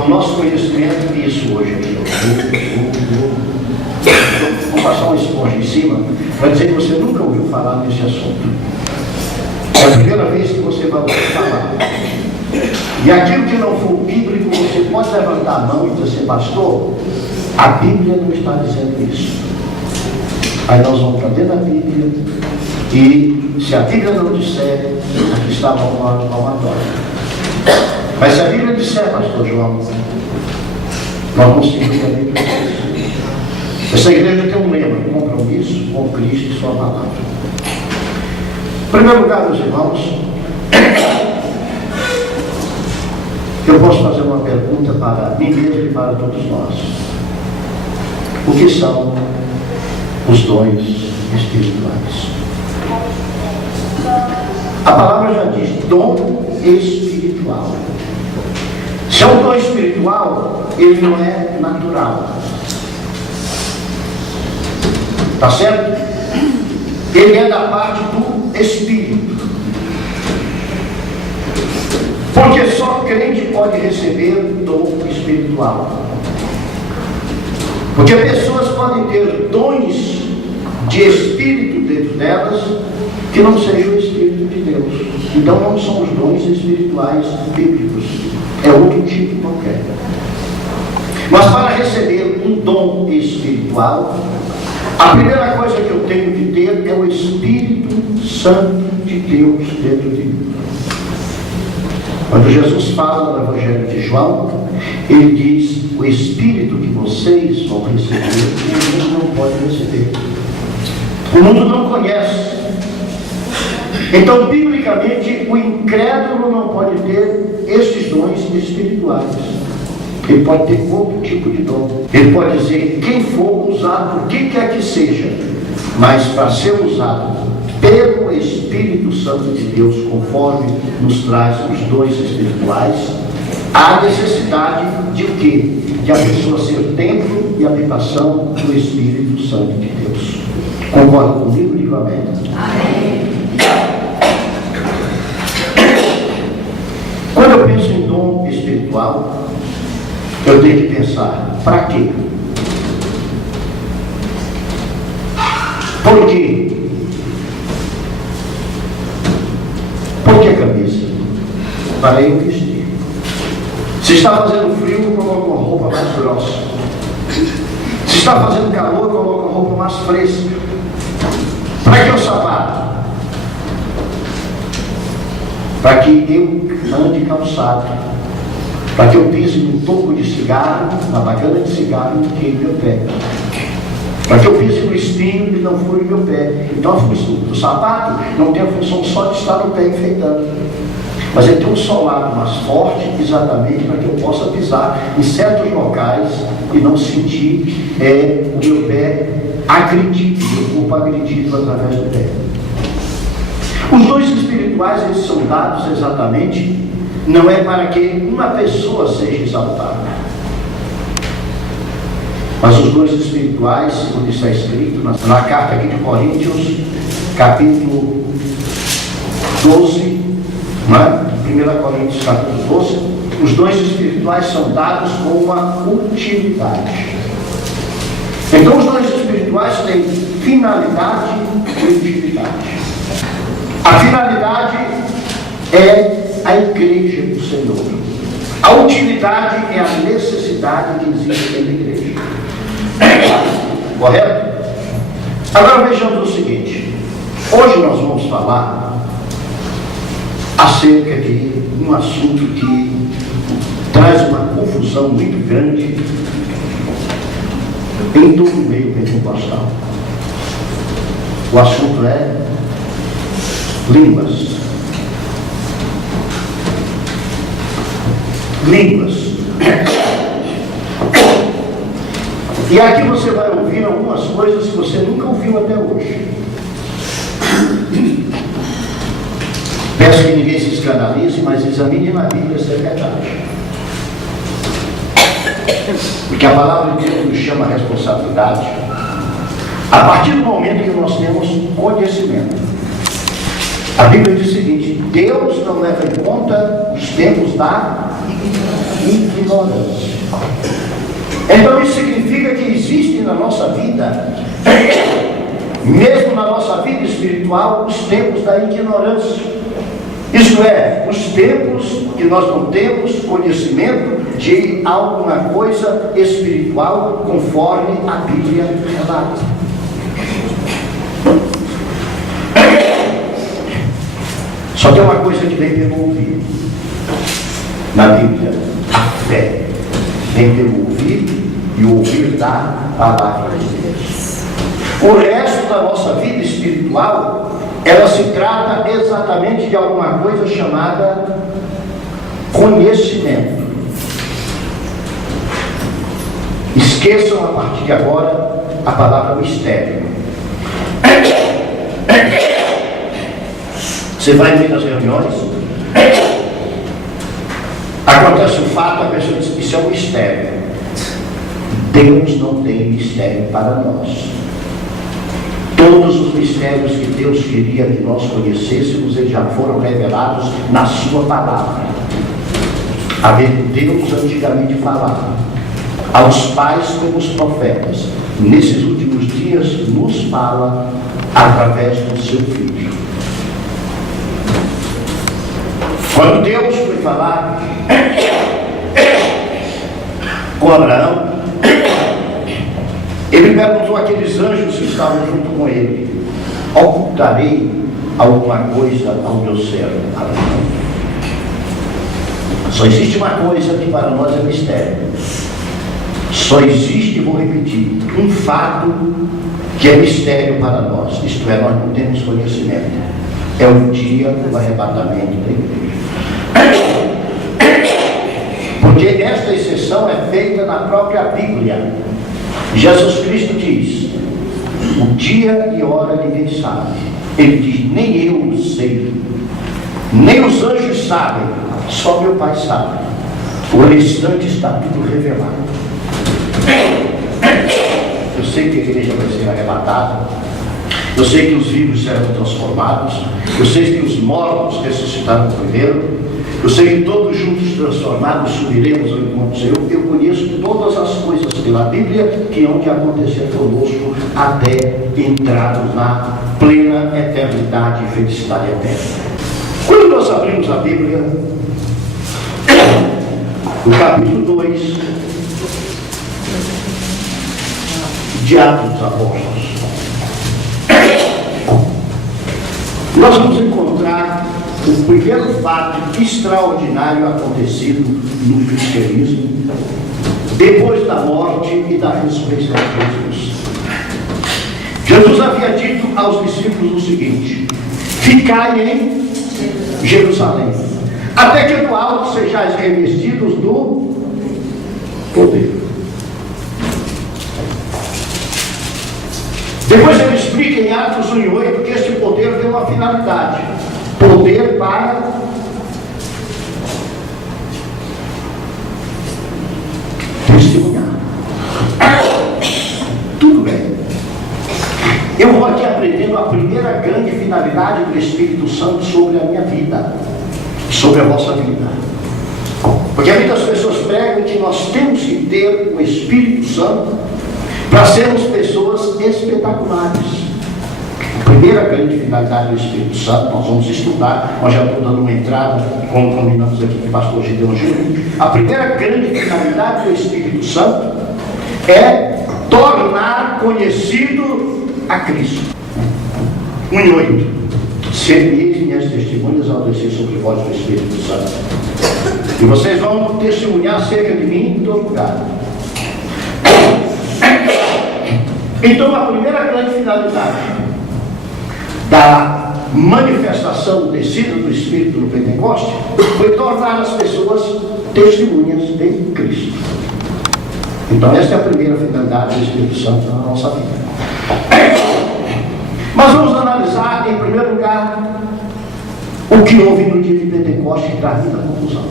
com o nosso conhecimento, isso hoje aqui. Vou passar uma esponja em cima para dizer que você nunca ouviu falar nesse assunto. É a primeira vez que você vai ouvir falar. E aquilo que não for bíblico, você pode levantar a mão e dizer, pastor, a Bíblia não está dizendo isso. Aí nós vamos para dentro da Bíblia e se a Bíblia não disser, aqui está uma palmatória. Mas se a Bíblia disser, pastor João, nós vamos seguir a Bíblia. Essa igreja tem um lema, compromisso com Cristo e sua palavra. Em primeiro lugar, meus irmãos, eu posso fazer uma pergunta para mim mesmo e para todos nós. O que são os dons espirituais? A palavra já diz dom espiritual. Se é um dom espiritual, ele não é natural. Está certo? Ele é da parte do Espírito. Porque só crente pode receber dom espiritual. Porque pessoas podem ter dons de Espírito dentro delas que não sejam o Espírito de Deus. Então não são os dons espirituais bíblicos. É outro tipo qualquer. Mas para receber um dom espiritual, a primeira coisa que eu tenho que ter é o Espírito Santo de Deus dentro de mim. Quando Jesus fala no Evangelho de João, ele diz, o Espírito que vocês vão receber, o mundo não pode receber. O mundo não conhece. Então, biblicamente, o incrédulo não pode ter esses dons espirituais. Ele pode ter outro tipo de dom. Ele pode dizer, quem for usado por que quer que seja, mas para ser usado pelo Espírito Santo de Deus, conforme nos traz os dons espirituais, há necessidade de o quê? De a pessoa ser templo e habitação do Espírito Santo de Deus. Concorda comigo? Digo amém. Amém. Quando eu penso em dom espiritual, eu tenho que pensar, para quê? Por quê? Por que camisa? Para eu vestir. Se está fazendo frio, eu coloco uma roupa mais grossa. Se está fazendo calor, eu coloco uma roupa mais fresca. Para que o sapato? Para que eu ande calçado. Para que eu pise num toco de cigarro, na bacana de cigarro, e não queime meu pé. Para que eu pise no espinho e não fure meu pé. Então a função do sapato não tem a função só de estar no pé enfeitando. Mas ele tem um solado mais forte, exatamente para que eu possa pisar em certos locais e não sentir o meu pé agredido, o corpo agredido através do pé. Os dons espirituais, eles são dados exatamente, não é para que uma pessoa seja exaltada. Mas os dons espirituais, segundo está escrito na carta aqui de Coríntios, capítulo 12, não é? 1 Coríntios capítulo 12, os dons espirituais são dados com uma utilidade. Então os dons espirituais têm finalidade e utilidade. A finalidade é a igreja do Senhor. A utilidade é a necessidade que existe na igreja. Correto? Agora vejamos o seguinte. Hoje nós vamos falar acerca de um assunto que traz uma confusão muito grande em todo o meio pentecostal. O assunto é línguas. Línguas. E aqui você vai ouvir algumas coisas que você nunca ouviu até hoje. Peço que ninguém se escandalize, mas examine na Bíblia se é verdade. Porque a palavra de Deus nos chama a responsabilidade a partir do momento que nós temos conhecimento. A Bíblia diz o seguinte: Deus não leva em conta os tempos da ignorância. ignorância. Então isso significa que existe na nossa vida, mesmo na nossa vida espiritual, os tempos da ignorância. Isto é, os tempos que nós não temos conhecimento de alguma coisa espiritual, conforme a Bíblia relata. Só tem uma coisa que vem pelo ouvido na Bíblia: a fé vem pelo ouvir, e o ouvir da palavra de Deus. O resto da nossa vida espiritual, ela se trata exatamente de alguma coisa chamada conhecimento. Esqueçam a partir de agora a palavra mistério. Você vai ver nas reuniões, acontece o fato, a pessoa diz: isso é um mistério. Deus não tem mistério para nós. Todos os mistérios que Deus queria que nós conhecêssemos, eles já foram revelados na sua palavra. Havendo Deus antigamente falado aos pais como os profetas, nesses últimos dias nos fala através do seu Filho. Quando Deus foi falar com Abraão, ele perguntou àqueles anjos que estavam junto com ele: ocultarei alguma coisa ao meu servo Abraão? Só existe uma coisa que para nós é mistério. Só existe, vou repetir, um fato que é mistério para nós. Isto é, nós não temos conhecimento. É o dia do arrebatamento da igreja. Porque esta exceção é feita na própria Bíblia. Jesus Cristo diz: o dia e hora ninguém sabe. Ele diz: nem eu sei, nem os anjos sabem, só meu Pai sabe. O restante está tudo revelado. Eu sei que a igreja vai ser arrebatada, eu sei que os vivos serão transformados, eu sei que os mortos ressuscitarão primeiro, eu sei que todos juntos transformados subiremos ao encontro do Senhor. Eu conheço todas as coisas pela Bíblia que hão de acontecer conosco até entrarmos na plena eternidade e felicidade eterna. Quando nós abrimos a Bíblia, no capítulo 2 de Atos dos Apóstolos, nós vamos encontrar o primeiro fato extraordinário acontecido no cristianismo, depois da morte e da ressurreição de Jesus. Jesus havia dito aos discípulos o seguinte: ficai em Jerusalém, até que do alto sejais revestidos do poder. Depois ele explica em Atos 1:8 que este poder tem uma finalidade: poder para testemunhar. Tudo bem. Eu vou aqui aprendendo a primeira grande finalidade do Espírito Santo sobre a minha vida, sobre a vossa vida. Porque muitas pessoas pregam que nós temos que ter o Espírito Santo para sermos pessoas espetaculares. A primeira grande finalidade do Espírito Santo, nós vamos estudar, nós já estamos dando uma entrada, como combinamos aqui com o pastor Gideon Júnior. A primeira grande finalidade do Espírito Santo é tornar conhecido a Cristo. 1:8. Sereis minhas testemunhas ao descer sobre vós o Espírito Santo. E vocês vão testemunhar acerca de mim em todo lugar. Então, a primeira grande finalidade da manifestação descida do Espírito no Pentecoste foi tornar as pessoas testemunhas de Cristo. Então, essa é a primeira finalidade do Espírito Santo na nossa vida. Mas vamos analisar, em primeiro lugar, o que houve no dia de Pentecoste que traz muita confusão.